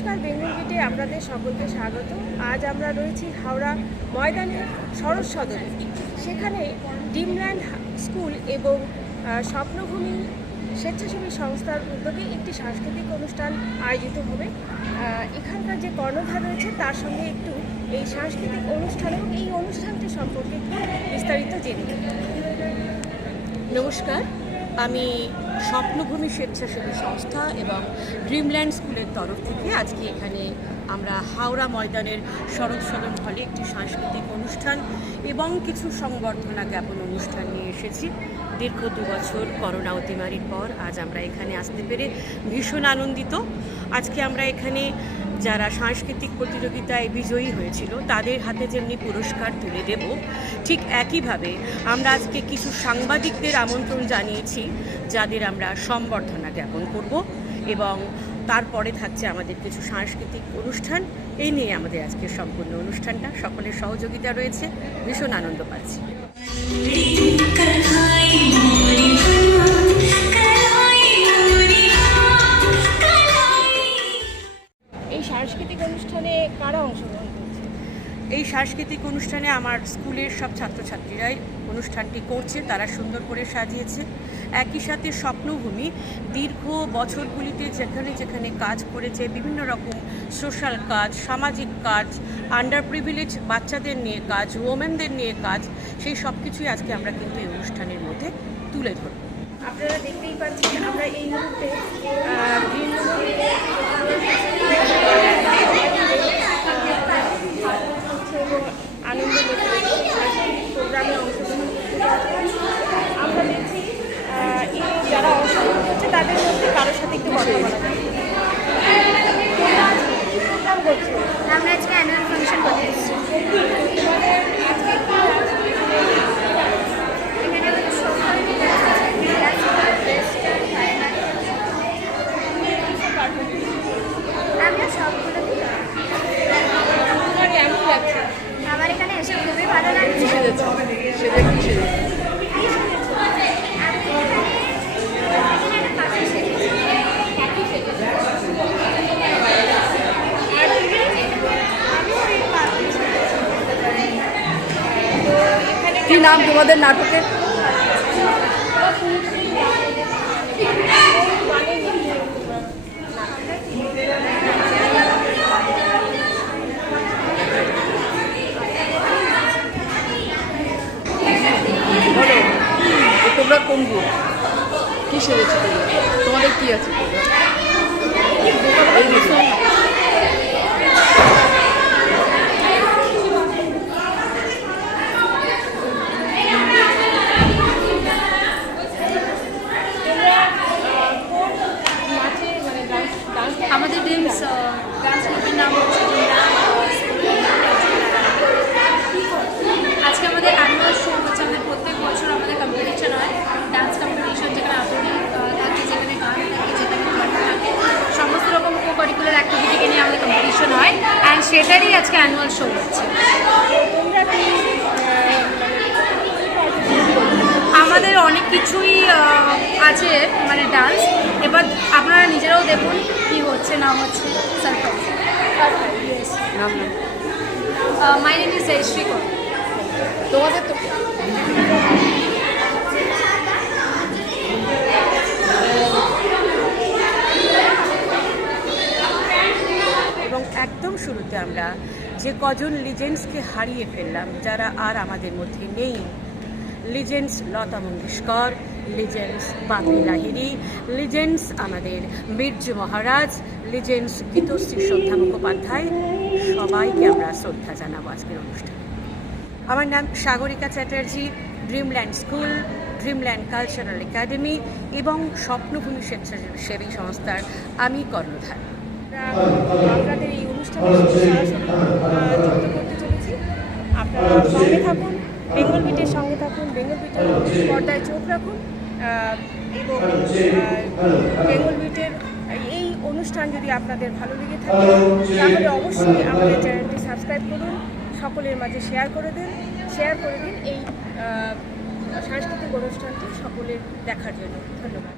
নমস্কার, বেঙ্গল গেটে আপনাদের সকলকে স্বাগত। আজ আমরা রয়েছি হাওড়া ময়দানের সরস সদরে। সেখানে ডিমল্যান্ড স্কুল এবং স্বপ্নভূমি স্বেচ্ছাসেবী সংস্থার উদ্যোগে একটি সাংস্কৃতিক অনুষ্ঠান আয়োজিত হবে। এখানকার যে কর্ণধার রয়েছে, তার সঙ্গে একটু এই সাংস্কৃতিক অনুষ্ঠান এবং এই অনুষ্ঠানটি সম্পর্কে বিস্তারিত জেনে নমস্কার, আমি স্বপ্নভূমি স্বেচ্ছাসেবী সংস্থা এবং ড্রিমল্যান্ড স্কুলের তরফ থেকে আজকে এখানে আমরা হাওড়া ময়দানের শরৎ সদন হলে একটি সাংস্কৃতিক অনুষ্ঠান এবং কিছু সংবর্ধনা জ্ঞাপন অনুষ্ঠান নিয়ে এসেছি। দীর্ঘ দু বছর করোনা অতিমারির পর আজ আমরা এখানে আসতে পেরে ভীষণ আনন্দিত। আজকে আমরা এখানে যারা সাংস্কৃতিক প্রতিযোগিতায় বিজয়ী হয়েছিল, তাদের হাতে যেমনি পুরস্কার তুলে দেব, ঠিক একইভাবে আমরা আজকে কিছু সাংবাদিকদের আমন্ত্রণ জানিয়েছি, যাদের আমরা সম্বর্ধনা জ্ঞাপন করব এবং তারপরে থাকছে আমাদের কিছু সাংস্কৃতিক অনুষ্ঠান। এই নিয়ে আমাদের আজকের সম্পূর্ণ অনুষ্ঠানটা। সকলের সহযোগিতা রয়েছে। ভীষণ আনন্দ পাচ্ছি। এই সাংস্কৃতিক অনুষ্ঠানে আমার স্কুলের সব ছাত্রছাত্রীরাই অনুষ্ঠানটি করছে, তারা সুন্দর করে সাজিয়েছে। একই সাথে স্বপ্নভূমি, দীর্ঘ বছরগুলিতে যেখানে যেখানে কাজ করেছে, বিভিন্ন রকম সোশ্যাল কাজ, সামাজিক কাজ আন্ডার প্রিভিলেজ বাচ্চাদের নিয়ে কাজ ওমেনদের নিয়ে কাজ, সেই সব কিছুই আজকে আমরা কিন্তু এই অনুষ্ঠানের মধ্যে তুলে ধরব। আপনারা দেখতেই পাচ্ছেন আমরা এই মুহূর্তে আহ, বৃন্দাবনে এবং আনন্দ প্রোগ্রামে অংশগ্রহণ করতে পারছি। আমরা দেখছি আহ, এই যারা অংশগ্রহণ করছে তাদের মধ্যে কারোর সাথে একটু কথা বলা যায় তোমরা আজকে কি প্রোগ্রাম করছ আমরা আজকে অ্যানুয়াল ফাংশন করতে এসেছি তোমাদের আজকে কি আছে? এখানে আমাদের সব ধরনের ডান্স আছে ক্লাসিক্যাল ওয়েস্টার্ন আমিও সবগুলোতেই করি। তোমার কেমন লাগছে আমার এখানে এসে খুবই ভালো লাগছে আমি এখানে এখানে একটা পাখি সেজেছি। আমিও এই পাখি সেজেছি। তো এখানে কি নাম তোমাদের এ তোমরা কোন গ্রুপ? কি সেরেছো তোমাদের কি আছে এই দেখো। নাচে মানে ডান্স ডান্স আমাদের ড্রিমস ডান্স গ্রুপের নাম হচ্ছে আজকে আমাদের অ্যানুয়াল শো হচ্ছে আমাদের প্রত্যেক বছর আমাদের কম্পিটিশন হয় ডান্স কম্পিটিশন যেখানে আবৃত্তি আহ, থাকে যেখানে গান থাকে যেখানে গান থাকে সমস্ত রকম কো কারিকুলার অ্যাক্টিভিটিকে নিয়ে আমাদের কম্পিটিশন হয় অ্যান্ড সেটারই আজকে অ্যানুয়াল শো হচ্ছে। আমাদের অনেক কিছুই আছে মানে ডান্স এবার আপনারা নিজেরাও দেখুন কি হচ্ছে না হচ্ছে surprise my name is Joyshree Kar তোমাদের তো এবং একদম শুরুতে আমরা যে কজন লিজেন্ডসকে হারিয়ে ফেললাম, যারা আর আমাদের মধ্যে নেই। Legends Lata Mangeshkar, legends Bappi Lahiri legends আমাদের বীর্য মহারাজ, লিজেন্ডস গীতশ্রী শ্রদ্ধা মুখোপাধ্যায়। সবাইকে আমরা শ্রদ্ধা জানাব আজকের অনুষ্ঠানে। আমার নাম Sagarika Chatterjee Dreamland school Dreamland cultural academy এবং স্বপ্নভূমি স্বেচ্ছাসেবী সংস্থার আমি কর্ণধার। আপনাদের এই অনুষ্ঠানে সরাসরি আহ, যুক্ত চলেছি আপনারা সঙ্গে থাকুন বেঙ্গল বিটের সঙ্গে থাকুন বেঙ্গল পর্দায় চোখ রাখুন এবং বেঙ্গল বিটের এই অনুষ্ঠান যদি আপনাদের ভালো লেগে থাকে তাহলে অবশ্যই আমাদের চ্যানেলটি সাবস্ক্রাইব করুন সকলের মাঝে শেয়ার করে দিন শেয়ার করে দিন এই সাংস্কৃতিক অনুষ্ঠানটি সকলের দেখার জন্য। ধন্যবাদ।